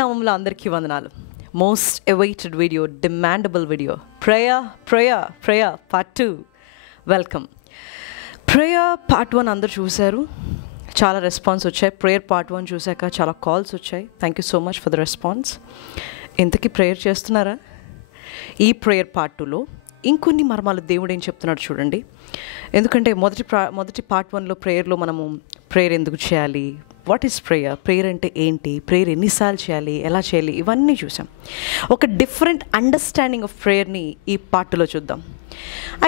నామంలో అందరికీ వందనాలు. Most awaited video, demandable video, prayer part 2. Welcome. Prayer part 1 అందరూ చూశారు, చాలా రెస్పాన్స్ వచ్చాయి. ప్రేయర్ పార్ట్ 1 చూశాక చాలా కాల్స్ వచ్చాయి. Thank you so much for the response. ఇంతకీ ప్రేయర్ చేస్తున్నారా? ఈ ప్రేయర్ పార్ట్ 2లో ఇంకొన్ని మర్మాలు దేవుడు ఏం చెప్తున్నాడు చూడండి. ఎందుకంటే మొదటి పార్ట్ 1లో ప్రేయర్లో మనము ప్రేయర్ ఎందుకు చేయాలి, వాట్ ఈస్ ప్రేయర్ అంటే ఏంటి, ప్రేయర్ ఎన్నిసార్లు చేయాలి, ఎలా చేయాలి, ఇవన్నీ చూసాం. ఒక డిఫరెంట్ అండర్స్టాండింగ్ ఆఫ్ ప్రేయర్ని ఈ పార్ట్లో చూద్దాం.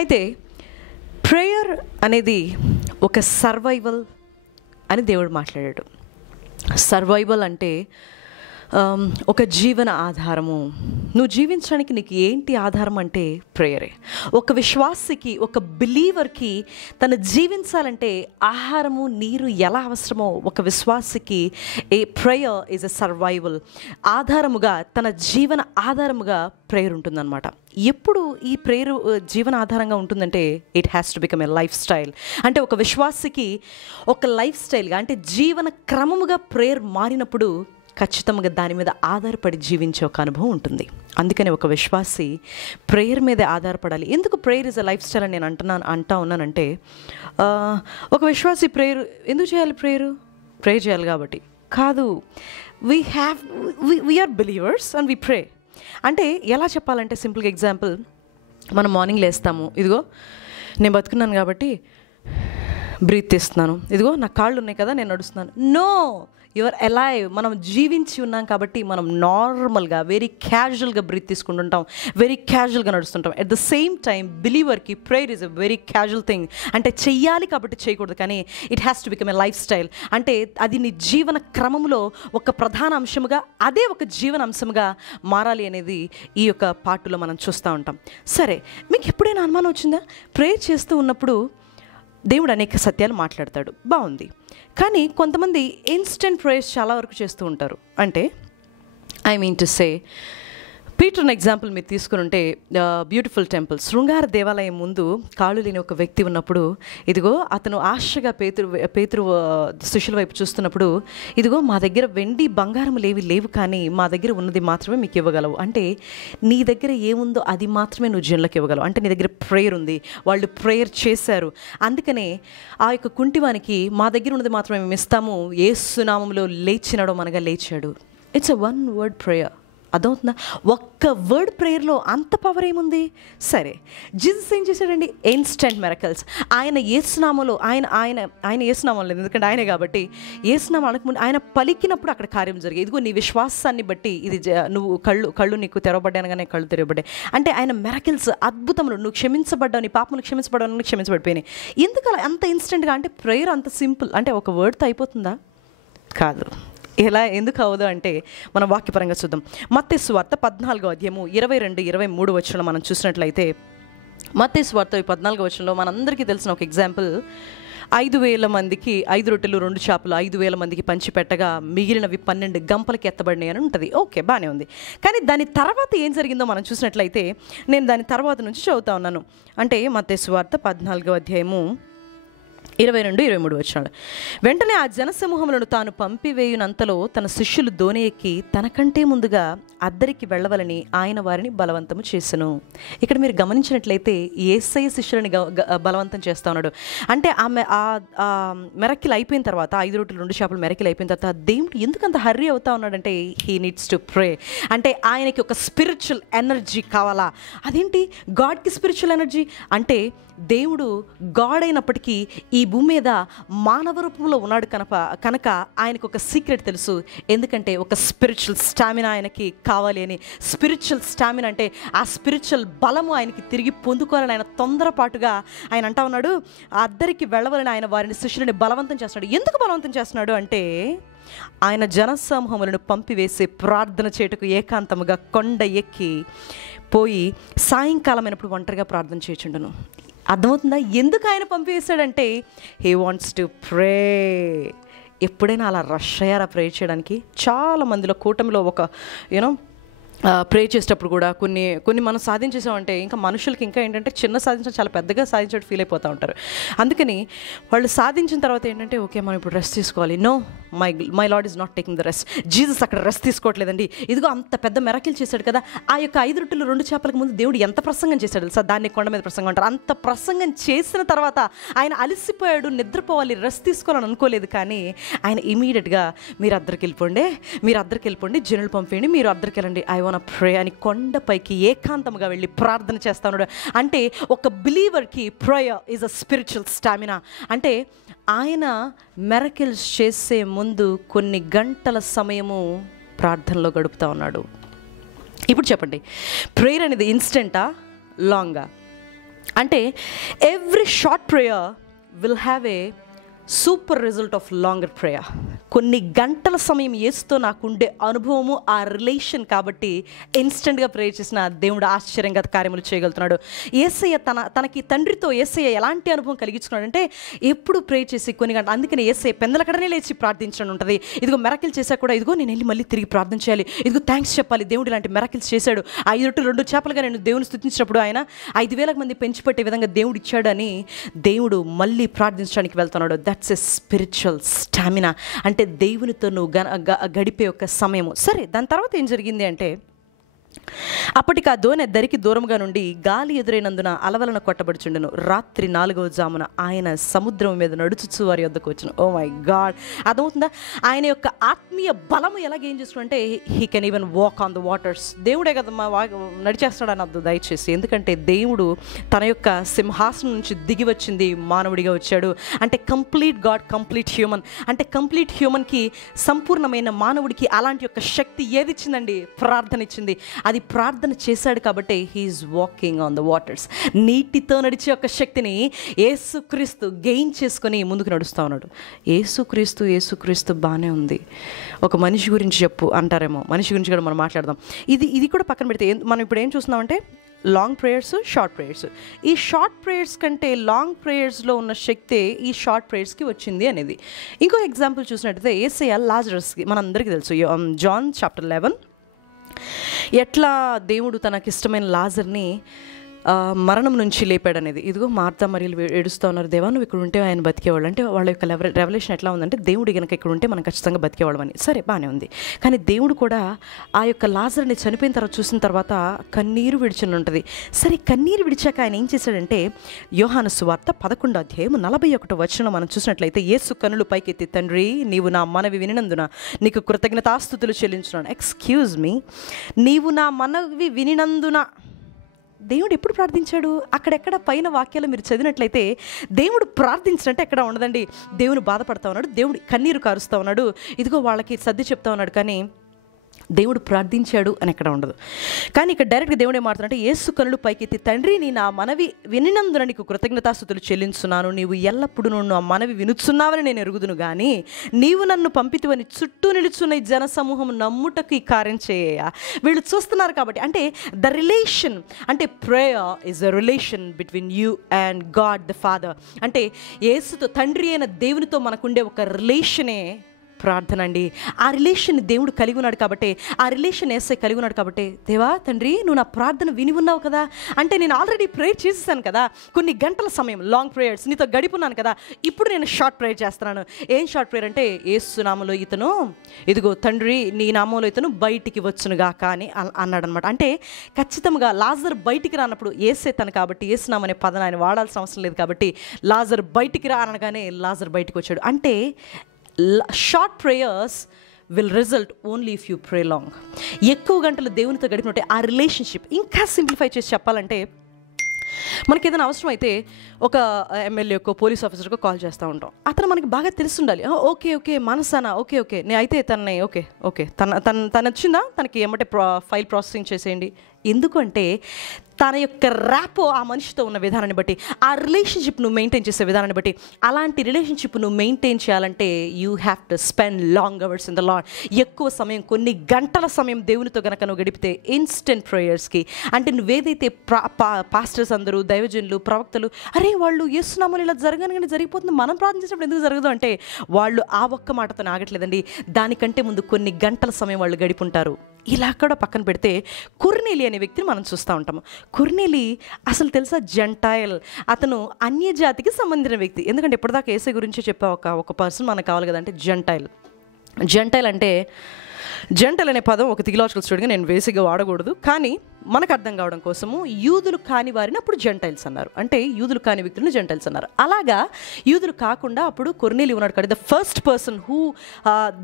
అయితే ప్రేయర్ అనేది ఒక సర్వైవల్ అని దేవుడు మాట్లాడాడు. సర్వైవల్ అంటే ఒక జీవన ఆధారము. నువ్వు జీవించడానికి నీకు ఏంటి ఆధారం అంటే ప్రేయరే. ఒక విశ్వాసికి, ఒక బిలీవర్కి తను జీవించాలంటే ఆహారము, నీరు ఎలా అవసరమో ఒక విశ్వాసికి a prayer is a survival. ఆధారముగా, తన జీవన ఆధారముగా ప్రేయర్ ఉంటుందన్నమాట. ఎప్పుడు ఈ ప్రేయర్ జీవన ఆధారంగా ఉంటుందంటే it has to become a life style. అంటే ఒక విశ్వాసికి ఒక లైఫ్ స్టైల్గా, అంటే జీవన క్రమముగా ప్రేయర్ మారినప్పుడు ఖచ్చితంగా దాని మీద ఆధారపడి జీవించే ఒక అనుభవం ఉంటుంది. అందుకని ఒక విశ్వాసి ప్రేయర్ మీదే ఆధారపడాలి. ఎందుకు prayer is a life style అని నేను అంటా ఉన్నానంటే, ఒక విశ్వాసి ప్రేయర్ ఎందుకు చేయాలి? ప్రేయర్ చేయాలి కాబట్టి కాదు. We are believers and we pray. అంటే ఎలా చెప్పాలంటే సింపుల్గా ఎగ్జాంపుల్, మనం మార్నింగ్ లేస్తాము, ఇదిగో నేను బతుకున్నాను కాబట్టి బ్రీత్ తీస్తున్నాను, ఇదిగో నా కాళ్ళు ఉన్నాయి కదా నేను నడుస్తున్నాను. No, your alive. మనం జీవించి ఉన్నాం కాబట్టి మనం నార్మల్గా వెరీ క్యాజువల్గా బ్రీత్ తీసుకుంటుంటాం, వెరీ క్యాజువల్గా నడుస్తుంటాం. అట్ ద సేమ్ టైం బిలీవర్కి prayer is a very casual thing. అంటే చెయ్యాలి కాబట్టి చేయకూడదు, కానీ it has to become a life style. అంటే అది నీ జీవన క్రమంలో ఒక ప్రధాన అంశముగా, అదే ఒక జీవన అంశంగా మారాలి అనేది ఈ యొక్క పార్టులో మనం చూస్తూ ఉంటాం. సరే, మీకు ఎప్పుడైనా అనుమానం వచ్చిందా? ప్రేయర్ చేస్తూ ఉన్నప్పుడు దేవుడు అనేక సత్యాలు మాట్లాడతాడు, బాగుంది. కానీ కొంతమంది ఇన్స్టెంట్ ప్రేయర్స్ చాలా వరకు చేస్తూ ఉంటారు. అంటే ఐ మీన్ టు సే, పీటర్ని ఎగ్జాంపుల్ మీరు తీసుకుని ఉంటే, బ్యూటిఫుల్ టెంపుల్ శృంగార దేవాలయం ముందు కాళ్ళు లేని ఒక వ్యక్తి ఉన్నప్పుడు, ఇదిగో అతను ఆశగా పేతురు శిష్యుల వైపు చూస్తున్నప్పుడు, ఇదిగో మా దగ్గర వెండి బంగారం లేవు, కానీ మా దగ్గర ఉన్నది మాత్రమే మీకు ఇవ్వగలవు. అంటే నీ దగ్గర ఏముందో అది మాత్రమే నువ్వు జనులకు ఇవ్వగలవు. అంటే నీ దగ్గర ప్రేయర్ ఉంది, వాళ్ళు ప్రేయర్ చేశారు. అందుకనే ఆ యొక్క కుంటివానికి మా దగ్గర ఉన్నది మాత్రమే మేము ఇస్తాము, యేసు నామములో లేచినాడో మనగా లేచాడు. It's a one word prayer. అదవుతుందా? ఒక్క వర్డ్ ప్రేయర్లో అంత పవర్ ఏముంది? సరే, జీసస్ ఏం చేశాడండి? Instant miracles. ఆయన యేసునామలో, ఆయన యేసునామం లేదు, ఎందుకంటే ఆయనే కాబట్టి యేసునామం అనకముందు ఆయన పలికినప్పుడు అక్కడ కార్యం జరిగేది. ఇదిగో నీ విశ్వాసాన్ని బట్టి ఇది నువ్వు కళ్ళు నీకు తెరవబడ్డానగానే కళ్ళు తెరవబడ్డాయి. అంటే ఆయన మిరకల్స్, అద్భుతములు, నువ్వు క్షమించబడ్డావు, నీ పాపములు క్షమించబడ్డావు, క్షమించబడిపోయినాయి. ఎందుకు అలా అంత ఇన్స్టెంట్గా? అంటే ప్రేయర్ అంత సింపుల్. అంటే ఒక వర్డ్తో అయిపోతుందా? కాదు. ఎందుకు అవదు అంటే మనం వాక్యపరంగా చూద్దాం. మత్తయి సువార్త 14వ అధ్యాయము 22-23 వచనంలో మనం చూసినట్లయితే, మత్తయి సువార్త 14వ వచనంలో మనందరికీ తెలిసిన ఒక ఎగ్జాంపుల్, 5,000 మందికి 5 రొట్టెలు 2 చేపలు 5,000 మందికి పంచిపెట్టగా మిగిలినవి 12 గంపలకి ఎత్తబడినాయి అని ఉంటుంది. ఓకే, బాగానే ఉంది. కానీ దాని తర్వాత ఏం జరిగిందో మనం చూసినట్లయితే, నేను దాని తర్వాత నుంచి చదువుతా ఉన్నాను. అంటే మత్తయి సువార్త 14వ అధ్యాయము 22-23 వచనాలు. వెంటనే ఆ జనసమూహములను తాను పంపివేయునంతలో తన శిష్యులు దోణి ఎక్కి తనకంటే ముందుగా అద్దరికి వెళ్ళవలని ఆయన వారిని బలవంతము చేసెను. ఇక్కడ మీరు గమనించినట్లయితే యేసయ్య శిష్యులని బలవంతం చేస్తూ ఉన్నాడు. అంటే ఆమె ఆ మెరకిల్ అయిపోయిన తర్వాత, 5 రొట్టెలు 2 చేపలు మెరకిల్ అయిపోయిన తర్వాత దేవుడు ఎందుకంత హర్రీ అవుతా ఉన్నాడంటే, హీ నీడ్స్ టు ప్రే. అంటే ఆయనకి ఒక స్పిరిచువల్ ఎనర్జీ కావాలా? అదేంటి గాడ్కి స్పిరిచువల్ ఎనర్జీ అంటే, దేవుడు గాడ్ అయినప్పటికీ ఈ భూమి మీద మానవ రూపంలో ఉన్నాడు కనుక ఆయనకు ఒక సీక్రెట్ తెలుసు. ఎందుకంటే ఒక స్పిరిచువల్ స్టామినా ఆయనకి కావాలి అని. స్పిరిచువల్ స్టామినా అంటే ఆ స్పిరిచువల్ బలము ఆయనకి తిరిగి పొందుకోవాలని ఆయన తొందరపాటుగా ఆయన అంటా ఉన్నాడు. అద్దరికి వెళ్ళవాలని ఆయన వారిని శిష్యులని బలవంతం చేస్తున్నాడు. ఎందుకు బలవంతం చేస్తున్నాడు అంటే, ఆయన జనసమూహములను పంపివేసి ప్రార్థన చేయుటకు ఏకాంతముగా కొండ ఎక్కి పోయి సాయంకాలమైనప్పుడు ఒంటరిగా ప్రార్థన చేయుచుండును. అర్థమవుతుందా? ఎందుకు ఆయన పంపివేశాడంటే, హీ వాంట్స్ టు ప్రే. ఎప్పుడైనా అలా రష్ అయ్యారా ప్రే చేయడానికి? చాలా మందిలో కూటమిలో ఒక ప్రే చేసేటప్పుడు కూడా కొన్ని మనం సాధించేసామంటే ఇంకా మనుషులకి ఇంకా ఏంటంటే చిన్న సాధించడం చాలా పెద్దగా సాధించినట్టు ఫీల్ అయిపోతూ ఉంటారు. అందుకని వాళ్ళు సాధించిన తర్వాత ఏంటంటే, ఓకే మనం ఇప్పుడు రెస్ట్ తీసుకోవాలి. No, my lord is not taking the rest. Jesus అక్కడ రెస్ట్ తీసుకోవట్లేదండి. ఇదిగో అంత పెద్ద మిరకిల్ చేశాడు కదా, ఆ యొక్క 5 రొట్టెలు 2 చేపలకు ముందు దేవుడు ఎంత ప్రసంగం చేశాడు తెలుసా? దాన్ని కొండ మీద ప్రసంగం అంటారు. అంత ప్రసంగం చేసిన తర్వాత ఆయన అలసిపోయాడు, నిద్రపోవాలి, రెస్ట్ తీసుకోవాలని అనుకోలేదు. కానీ ఆయన ఇమీడియట్గా మీరు అద్దరికి వెళ్ళిపోండి, జనులు పంపేయండి, మీరు అద్దరికి వెళ్ళండి, ఐ వాంట్ ప్రే అని కొండపైకి ఏకాంతంగా వెళ్ళి ప్రార్థన చేస్తా ఉన్నాడు. అంటే ఒక బిలీవర్కి prayer is a spiritual stamina. అంటే ఆయన మిరకిల్స్ చేసే ముందు కొన్ని గంటల సమయము ప్రార్థనలో గడుపుతూ ఉన్నాడు. ఇప్పుడు చెప్పండి, ప్రేయర్ అనేది ఇన్స్టెంటా లాంగా? అంటే every shot prayer will have a super result of longer prayer. కొన్ని గంటల సమయం యేసుతో నాకుండే అనుభవము, ఆ రిలేషన్ కాబట్టి ఇన్స్టెంట్గా ప్రేయర్ చేసిన దేవుడు ఆశ్చర్యంగా కార్యములు చేయగలుగుతున్నాడు. యేసయ్య తనకి తండ్రితో యేసయ్య ఎలాంటి అనుభవం కలిగించుకున్నాడంటే ఎప్పుడు ప్రేయర్ చేసి కొన్ని గంటలు, అందుకని యేసయ్య పెందలకడనే లేచి ప్రార్థించడం ఉంటుంది. ఇదిగో మెరకిల్ చేశాక కూడా ఇదిగో నేను వెళ్ళి మళ్ళీ తిరిగి ప్రార్థన చేయాలి, ఇదిగో థ్యాంక్స్ చెప్పాలి, దేవుడు ఇలాంటి మెరకిల్స్ చేశాడు, 5 రొట్టెలు 2 చేపలుగా నేను దేవుని స్తుతించినప్పుడు ఆయన 5,000 మంది పెంచిపెట్టే విధంగా దేవుడు ఇచ్చాడని దేవుడు మళ్ళీ ప్రార్థించడానికి వెళ్తున్నాడు. That's a spiritual stamina. అంటే దేవునితో నువ్వు గడిపే ఒక సమయము. సరే, దాని తర్వాత ఏం జరిగింది అంటే అప్పటికి ఆ దోణి దరికి దూరంగా నుండి గాలి ఎదురైనందున అలవలన కొట్టబడుచుండెను. రాత్రి 4వ జామున ఆయన సముద్రం మీద నడుచుచు వారి వద్దకు వచ్చును. ఓ మై గాడ్, అర్థమవుతుందా? ఆయన యొక్క ఆత్మీయ బలము ఎలాగేం చేస్తున్నాడంటే he can even walk on the waters. దేవుడే కదా నడిచేస్తున్నాడు అని అర్థం దయచేసి. ఎందుకంటే దేవుడు తన యొక్క సింహాసనం నుంచి దిగి వచ్చింది, మానవుడిగా వచ్చాడు. అంటే కంప్లీట్ గాడ్, కంప్లీట్ హ్యూమన్. అంటే కంప్లీట్ హ్యూమన్కి, సంపూర్ణమైన మానవుడికి అలాంటి యొక్క శక్తి ఏది ఇచ్చిందండి? ప్రార్థన ఇచ్చింది. అది ప్రార్థన చేశాడు కాబట్టి he is walking on the waters. నీటితో నడిచే ఒక శక్తిని యేసుక్రీస్తు గెయిన్ చేసుకొని ముందుకు నడుస్తూ ఉన్నాడు. యేసుక్రీస్తు బాగానే ఉంది, ఒక మనిషి గురించి చెప్పు అంటారేమో. మనిషి గురించి కూడా మనం మాట్లాడదాం. ఇది కూడా పక్కన పెడితే మనం ఇప్పుడు ఏం చూస్తున్నామంటే లాంగ్ ప్రేయర్స్, షార్ట్ ప్రేయర్స్. ఈ షార్ట్ ప్రేయర్స్ కంటే లాంగ్ ప్రేయర్స్లో ఉన్న శక్తే ఈ షార్ట్ ప్రేయర్స్కి వచ్చింది అనేది. ఇంకో ఎగ్జాంపుల్ చూసినట్టయితే యేసయ్య లాజరస్కి మనందరికీ తెలుసు, జాన్ చాప్టర్ 11 ఎట్లా దేవుడు తనకిష్టమైన లాజర్ని మరణం నుంచి లేపాడనేది. ఇదిగో మార్తా మరియలు ఏడుస్తూ ఉన్నారు, దేవా నువ్వు ఇక్కడ ఉంటే ఆయన బతికేవాళ్ళు. అంటే వాళ్ళ యొక్క రెవల్యూషన్ ఎట్లా ఉందంటే దేవుడు కనుక ఇక్కడ ఉంటే మనం ఖచ్చితంగా బతికేవాళ్ళం అని. సరే, బాగానే ఉంది. కానీ దేవుడు కూడా ఆ యొక్క లాజర్ని చనిపోయిన తర్వాత చూసిన తర్వాత కన్నీరు విడిచిన ఉంటుంది. సరే, కన్నీరు విడిచాక ఆయన ఏం చేశాడంటే యోహాను సువార్త 11వ అధ్యాయం 41వ వచనం మనం చూసినట్లయితే యేసు కన్నులు పైకెత్తి, తండ్రి నీవు నా మనవి వినినందున నీకు కృతజ్ఞతాస్తుతులు చెల్లించున్నాను. ఎక్స్క్యూజ్ మీ, నీవు నా మనవి వినినందున దేవుడు ఎప్పుడు ప్రార్థించాడు? అక్కడెక్కడ పైన వాక్యాలు మీరు చదివినట్లయితే దేవుడు ప్రార్థించినట్టు ఎక్కడ ఉండదండి. దేవుడు బాధపడతా ఉన్నాడు, దేవుడు కన్నీరు కారుస్తూ ఉన్నాడు, ఇదిగో వాళ్ళకి సర్ది చెప్తా ఉన్నాడు, కానీ దేవుడు ప్రార్థించాడు అని ఎక్కడ ఉండదు. కానీ ఇక్కడ డైరెక్ట్గా దేవుడు ఏం మాట్లాడుతుంటే యేసు కన్నులు పైకెత్తి, తండ్రి నీ నా మనవి వినినందున నీకు కృతజ్ఞతాస్తుతులు చెల్లించున్నాను, నీవు ఎల్లప్పుడూ నువ్వు ఆ మనవి వినుచున్నావని నేను ఎరుగుదును, కానీ నీవు నన్ను పంపితివని చుట్టూ నిలుచున్న ఈ జన సమూహం నమ్ముటకు ఈ కార్యం చేయ. వీళ్ళు చూస్తున్నారు కాబట్టి. అంటే ద రిలేషన్, అంటే prayer is a relation between you and God the father. అంటే యేసుతో, తండ్రి అయిన దేవునితో మనకుండే ఒక రిలేషనే ప్రార్థన అండి. ఆ రిలేషన్ దేవుడు కలిగి ఉన్నాడు కాబట్టి, ఆ రిలేషన్ యేసయ్య కలిగి ఉన్నాడు కాబట్టి, దేవా తండ్రి నువ్వు నా ప్రార్థన విని ఉన్నావు కదా, అంటే నేను ఆల్రెడీ ప్రేయర్ చేసేసాను కదా, కొన్ని గంటల సమయం లాంగ్ ప్రేయర్స్ నీతో గడిపున్నాను కదా, ఇప్పుడు నేను షార్ట్ ప్రేయర్ చేస్తున్నాను. ఏం షార్ట్ ప్రేయర్ అంటే యేసు నామములో ఇతను, ఇదిగో తండ్రి నీ నామములో ఇతను బయటికి వచ్చునుగాక అని అన్నాడు అనమాట. అంటే ఖచ్చితంగా లాజర్ బయటికి రానప్పుడు యేసే తను కాబట్టి యేసు నామం అనే పదాన్ని ఆయన వాడాల్సిన అవసరం లేదు కాబట్టి లాజర్ బయటికి రా అనగానే లాజర్ బయటికి వచ్చాడు. అంటే short prayers will result only if you pray long. ఎక్కువ గంటలు దేవునితో గడిపినట్టే ఆ రిలేషన్షిప్. ఇంకా సింప్లిఫై చేసి చెప్పాలంటే మనకి ఏదైనా అవసరం అయితే ఒక ఎమ్మెల్యేకో పోలీస్ ఆఫీసర్కో కాల్ చేస్తూ ఉంటాం. అతను మనకి బాగా తెలుసుండాలి. ఓకే మనసానా, ఓకే నేను అయితే తనని ఓకే తను వచ్చిందా, తనకి ఏమంటే ఫైల్ ప్రాసెసింగ్ చేసేయండి. ఎందుకంటే తన యొక్క ర్యాపో ఆ మనిషితో ఉన్న విధానాన్ని బట్టి, ఆ రిలేషన్షిప్ నువ్వు మెయింటైన్ చేసే విధానాన్ని బట్టి, అలాంటి రిలేషన్షిప్ నువ్వు మెయింటైన్ చేయాలంటే you have to spend long hours in the lord. ఎక్కువ సమయం, కొన్ని గంటల సమయం దేవునితో కనుక నువ్వు గడిపితే ఇన్స్టెంట్ ప్రేయర్స్కి, అంటే నువ్వేదైతే పాస్టర్స్ అందరూ, దైవజనులు, ప్రవక్తలు, అరే వాళ్ళు యేసునామములో ఇలా జరగనగానే జరిగిపోతుంది, మనం ప్రార్థించినప్పుడు ఎందుకు జరగదు అంటే వాళ్ళు ఆ ఒక్క మాటతో ఆగట్లేదండి. దానికంటే ముందు కొన్ని గంటల సమయం వాళ్ళు గడిపుంటారు. ఇలా కూడా పక్కన పెడితే కొర్నేలి అనే వ్యక్తిని మనం చూస్తూ ఉంటాము. కొర్నేలి అసలు తెలుసా, జెంటైల్, అతను అన్యజాతికి సంబంధించిన వ్యక్తి. ఎందుకంటే ఇప్పటిదాకా యేసయ్య గురించి చెప్పే ఒక పర్సన్ మనకు కావాలి కదంటే జెంటైల్. జెంటైల్ అనే పదం ఒక థియలాజికల్ స్టడీగా నేను బేసిక్గా వాడకూడదు, కానీ మనకు అర్థం కావడం కోసము యూదులు కాని వారిని అప్పుడు జెంటైల్స్ అన్నారు. అంటే యూదులు కాని వ్యక్తులను జెంటైల్స్ అన్నారు. అలాగా యూదులు కాకుండా అప్పుడు కొర్నేలి ఉన్నాడు కదా, ద ఫస్ట్ పర్సన్ హూ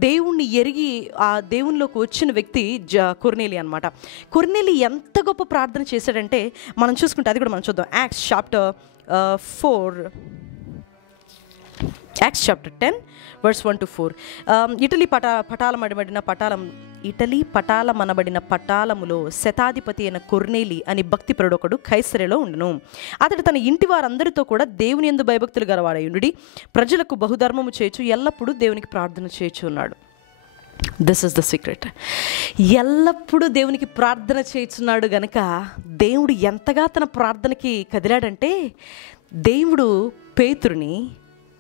దేవుణ్ణి ఎరిగి ఆ దేవునిలోకి వచ్చిన వ్యక్తి కొర్నేలి అనమాట. కొర్నేలి ఎంత గొప్ప ప్రార్థన చేశాడంటే మనం చూసుకుంటే అది కూడా మనం చూద్దాం. Acts chapter 10 verse 1-4. ఇటలీ పటాలమనబడిన పటాలములో శతాధిపతి అయిన కొర్నేలి అని భక్తిపరుడు ఒకడు కైసరేలో ఉండును. అతడు తన ఇంటి వారందరితో కూడా దేవుని యందు భయభక్తులు గలవాడయుండి ప్రజలకు బహుధర్మము చేయుచు ఎల్లప్పుడూ దేవునికి ప్రార్థన చేయుచు ఉన్నాడు. This is the secret. ఎల్లప్పుడూ దేవునికి ప్రార్థన చేయుచున్నాడు గనక దేవుడు ఎంతగా తన ప్రార్థనకి కదిలాడంటే, దేవుడు పేతురుని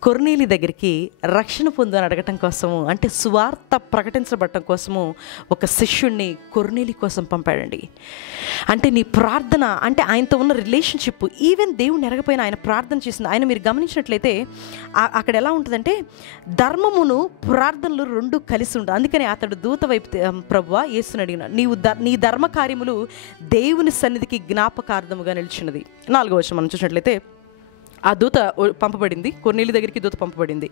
కొర్నేలి దగ్గరికి రక్షణ పొందని అడగటం కోసము, అంటే సువార్త ప్రకటించబడటం కోసము ఒక శిష్యుణ్ణి కొర్నేలి కోసం పంపాడండి. అంటే నీ ప్రార్థన, అంటే ఆయనతో ఉన్న రిలేషన్షిప్, ఈవెన్ దేవుడిని ఎరగపోయిన ఆయన ప్రార్థన చేసింది. ఆయన మీరు గమనించినట్లయితే అక్కడ ఎలా ఉంటుందంటే ధర్మమును ప్రార్థనలు రెండు కలిసి ఉంటుంది. అందుకని అతడు దూత వైపు ప్రభువా యేసుని అడిగిన, నీ ధర్మ కార్యములు దేవుని సన్నిధికి జ్ఞాపకార్థముగా నిలిచినది. 4వ వచనం మనం చూసినట్లయితే ఆ దూత పంపబడింది, కొర్నేలి దగ్గరికి దూత పంపబడింది.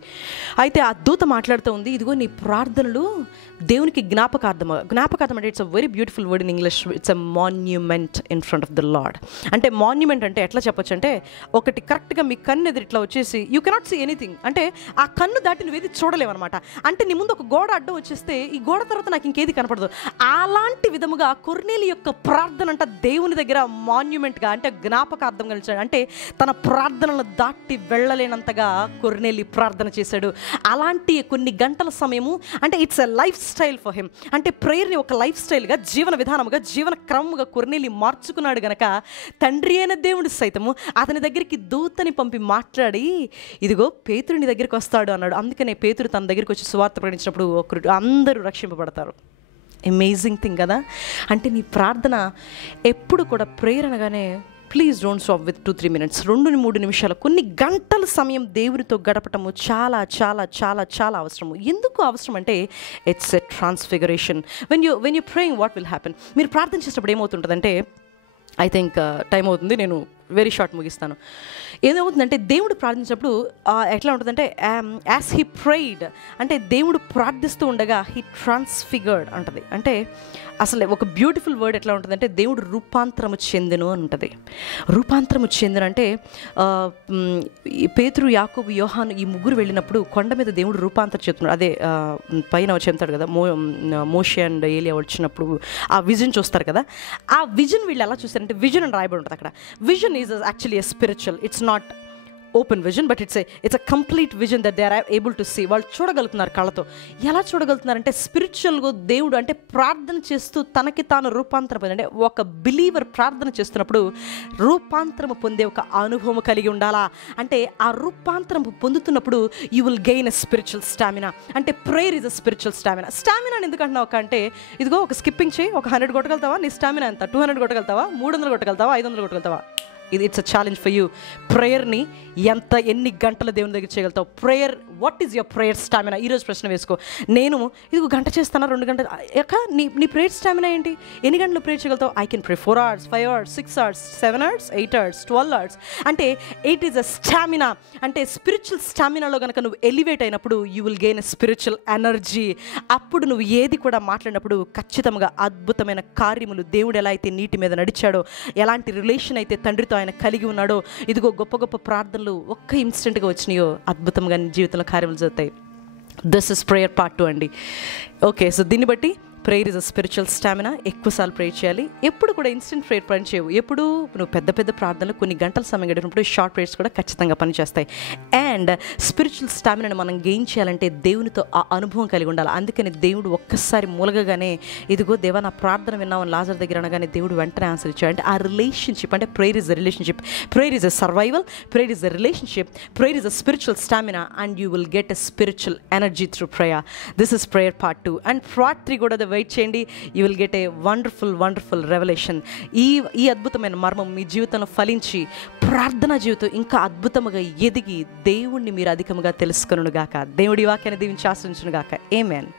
అయితే ఆ దూత మాట్లాడుతూ ఉంది, ఇదిగో నీ ప్రార్థనలు దేవునికి జ్ఞాపకార్థం అంటే it's a very beautiful word in English. It's a monument in front of the lord. అంటే మాన్యుమెంట్ అంటే ఎట్లా చెప్పొచ్చు అంటే, ఒకటి కరెక్ట్గా మీ కన్ను ఎదురు ఇట్లా వచ్చేసి యూ కెనాట్ సీ ఎనీథింగ్, అంటే ఆ కన్ను దాటి నువ్వేది చూడలేవన్నమాట. అంటే నీ ముందు ఒక గోడ అడ్డం వచ్చేస్తే ఈ గోడ తర్వాత నాకు ఇంకేది కనపడదు. అలాంటి విధముగా కొర్నేలి యొక్క ప్రార్థన అంట దేవుని దగ్గర మాన్యుమెంట్గా, అంటే జ్ఞాపకార్థంగా నిలిచాడు. అంటే తన ప్రార్థన దాటి వెళ్ళలేనంతగా కొర్నేలి ప్రార్థన చేశాడు. అలాంటి కొన్ని గంటల సమయము, అంటే it's a life style for him. అంటే ప్రేయర్ని ఒక లైఫ్ స్టైల్గా, జీవన విధానముగా, జీవన క్రమముగా కొర్నేలి మార్చుకున్నాడు గనక తండ్రి అయిన దేవుడు సైతము అతని దగ్గరికి దూతని పంపి మాట్లాడి, ఇదిగో పేతురుని దగ్గరికి వస్తాడు అన్నాడు. అందుకనే పేతురు తన దగ్గరికి వచ్చి సువార్త ప్రకటించినప్పుడు అందరూ రక్షింపబడతారు. అమేజింగ్ థింగ్ కదా. అంటే నీ ప్రార్థన ఎప్పుడు కూడా ప్రేయర్ అనగానే please don't stop with 2-3 minutes, 2-3 నిమిషాలు, కొన్ని గంటల సమయం దేవునితో గడపటము చాలా చాలా చాలా చాలా అవసరము. ఎందుకు అవసరం అంటే it's a transfiguration. When you praying what will happen. మీరు ప్రార్థన చేసేటప్పుడు ఏమవుతుంటుందంటే, ఐ థింక్ టైం అవుతుంది, నేను వెరీ షార్ట్ ముగిస్తాను. ఏమవుతుందంటే దేవుడు ప్రార్థించినప్పుడు ఎట్లా ఉంటుందంటే, యాజ్ హీ ప్రేయిడ్, అంటే దేవుడు ప్రార్థిస్తూ ఉండగా హీ ట్రాన్స్ఫిగర్డ్ అంటది. అంటే అసలు ఒక బ్యూటిఫుల్ వర్డ్ ఎట్లా ఉంటుందంటే, దేవుడు రూపాంతరము చెందెను అని ఉంటుంది. రూపాంతరము చెందిన అంటే పేతురు, యాకోబు, యోహాను ఈ ముగ్గురు వెళ్ళినప్పుడు కొండ మీద దేవుడు రూపాంతరం చెప్తున్నాడు. అదే పైన చెప్తాడు కదా, మోషే అండ్ ఏలియా వచ్చినప్పుడు ఆ విజన్ చూస్తారు కదా, ఆ విజన్ వీళ్ళు ఎలా చూస్తారంటే, విజన్ అని రాయబడి ఉంటుంది అక్కడ. Vision is actually a spiritual, it's not open vision, but it's a complete vision that they are able to see. వాళ్ళు చూడగలుగుతున్నారు కళ్ళతో. ఎలా చూడగలుగుతున్నారంటే స్పిరిచువల్గా దేవుడు, అంటే ప్రార్థన చేస్తూ తనకి తాను రూపాంతరం పొంది, అంటే ఒక బిలీవర్ ప్రార్థన చేస్తున్నప్పుడు రూపాంతరం పొందే ఒక అనుభవం కలిగి ఉండాలా. అంటే ఆ రూపాంతరం పొందుతున్నప్పుడు you will gain a spiritual stamina. అంటే prayer is a spiritual stamina. Stamina ఎందుకంటున్నావు అంటే, ఇదిగో ఒక స్కిప్పింగ్ చేయి, ఒక 100 కొట్టగలుగుతావా, నీ స్టామినా ఎంత, 200 కొట్టగలుగుతావా, 300 కొట్టగలుగుతావా, 500 కొట్టగలుగుతావా. It's a challenge for you. ప్రేయర్ని ఎన్ని గంటల దేవుని దగ్గర చేయగలుగుతావు. Prayer, what is your prayer stamina? ఈరోజు ప్రశ్న వేసుకో. నేను ఇది గంట చేస్తానా, 2 గంటలు, నీ ప్రేయర్ స్టామినా ఏంటి? ఎన్ని గంటలు ప్రేయర్ చేయగలుగుతావు? I can pray 4 hours, 5 hours, 6 hours, 7 hours, 8 hours, 12 hours. అంటే ఇట్ ఈస్ అ స్టామినా. అంటే స్పిరిచువల్ స్టామినాలో కనుక నువ్వు ఎలివేట్ అయినప్పుడు you will gain a spiritual energy. అప్పుడు నువ్వు ఏది కూడా మాట్లాడినప్పుడు ఖచ్చితంగా అద్భుతమైన కార్యములు, దేవుడు ఎలా అయితే నీటి మీద నడిచాడో, ఎలాంటి రిలేషన్ అయితే తండ్రితో ఆయన కలిగి ఉన్నాడో, ఇదిగో గొప్ప గొప్ప ప్రార్థనలు ఒక్క ఇన్స్టెంట్గా వచ్చినాయో, అద్భుతంగా నీ జీవితంలో కార్యములు జరుగుతాయి. దిస్ ఇస్ ప్రేయర్ పార్ట్ 2 అండి. ఓకే, సో దీన్ని బట్టి prayer is a spiritual stamina. ఎక్కువసార్లు ప్రేయర్ చేయాలి. ఎప్పుడు కూడా ఇన్స్టెంట్ ప్రేయర్ పని చేయవు. ఎప్పుడు నువ్వు పెద్ద పెద్ద ప్రార్థనలు కొన్ని గంటల సమయం గడిపినప్పుడు షార్ట్ ప్రేయర్స్ కూడా ఖచ్చితంగా పనిచేస్తాయి. అండ్ స్పిరిచువల్ స్టామినాని మనం గెయిన్ చేయాలంటే దేవునితో ఆ అనుభవం కలిగి ఉండాలి. అందుకని దేవుడు ఒక్కసారి మూలగగానే, ఇదిగో దేవా నా ప్రార్థన విన్నామని లాజర్ దగ్గర అనగానే దేవుడు వెంటనే ఆన్సర్ ఇచ్చాడు. అంటే ఆ రిలేషన్షిప్, అంటే prayer is a relationship, prayer is a survival, prayer is a relationship, prayer is a spiritual stamina, and you will get a spiritual energy through prayer. This is prayer part 2. And part 3 కూడా wait చేయండి. You will get a wonderful revolution. ఈ అద్భుతమైన మర్మం మీ జీవితంలో ఫలించి ప్రార్థనా జీవితం ఇంకా అద్భుతంగా ఎదిగి దేవుణ్ణి మీరు అధికంగా తెలుసుకొనుగాక. దేవుడి వాక్యాన్ని దీవించి ఆశ్రయించునుగాక. ఆమేన్.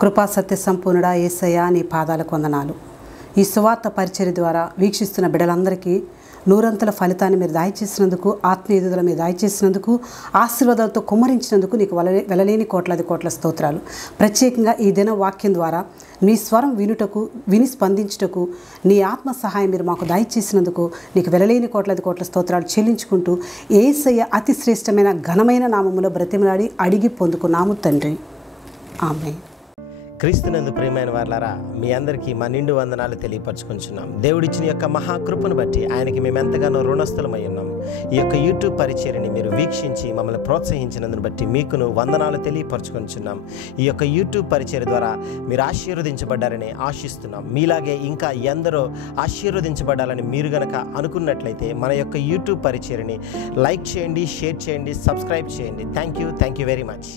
కృపా సత్య సంపూర్ణుడా యేసయ్యా, నీ పాదాలకు వందనాలు. ఈ సువార్త పరిచర్య ద్వారా వీక్షిస్తున్న బిడ్డలందరికీ నూరంతల ఫలితాన్ని మీరు దయచేసినందుకు, ఆత్మీయ ఎదుగుదల మీరు దయచేసినందుకు, ఆశీర్వాదాలతో కుమ్మరించినందుకు నీకు వెలలేని కోట్లాది కోట్ల స్తోత్రాలు. ప్రత్యేకంగా ఈ దిన వాక్యం ద్వారా నీ స్వరం విని స్పందించుటకు నీ ఆత్మ సహాయం మీరు మాకు దయచేసినందుకు నీకు వెలలేని కోట్లాది కోట్ల స్తోత్రాలు చెల్లించుకుంటూ యేసయ్య అతి శ్రేష్టమైన ఘనమైన నామములో బ్రతిమలాడి అడిగి పొందుకున్నాము తండ్రి. ఆమేన్. క్రీస్తునందు ప్రియమైన వారలారా, మీ అందరికీ మా నిండు వందనాలు తెలియపరచుకుంటున్నాం. దేవుడిచ్చిన యొక్క మహాకృపను బట్టి ఆయనకి మేము ఎంతగానో రుణస్థులమై ఉన్నాం. ఈ యొక్క యూట్యూబ్ పరిచర్యని మీరు వీక్షించి మమ్మల్ని ప్రోత్సహించినందును బట్టి మీకును వందనాలు తెలియపరచుకుంటున్నాం. ఈ యొక్క యూట్యూబ్ పరిచర్య ద్వారా మీరు ఆశీర్వదించబడ్డారని ఆశిస్తున్నాం. మీలాగే ఇంకా ఎందరో ఆశీర్వదించబడాలని మీరు గనక అనుకున్నట్లయితే మన యొక్క యూట్యూబ్ పరిచర్యని లైక్ చేయండి, షేర్ చేయండి, సబ్స్క్రైబ్ చేయండి. Thank you very much.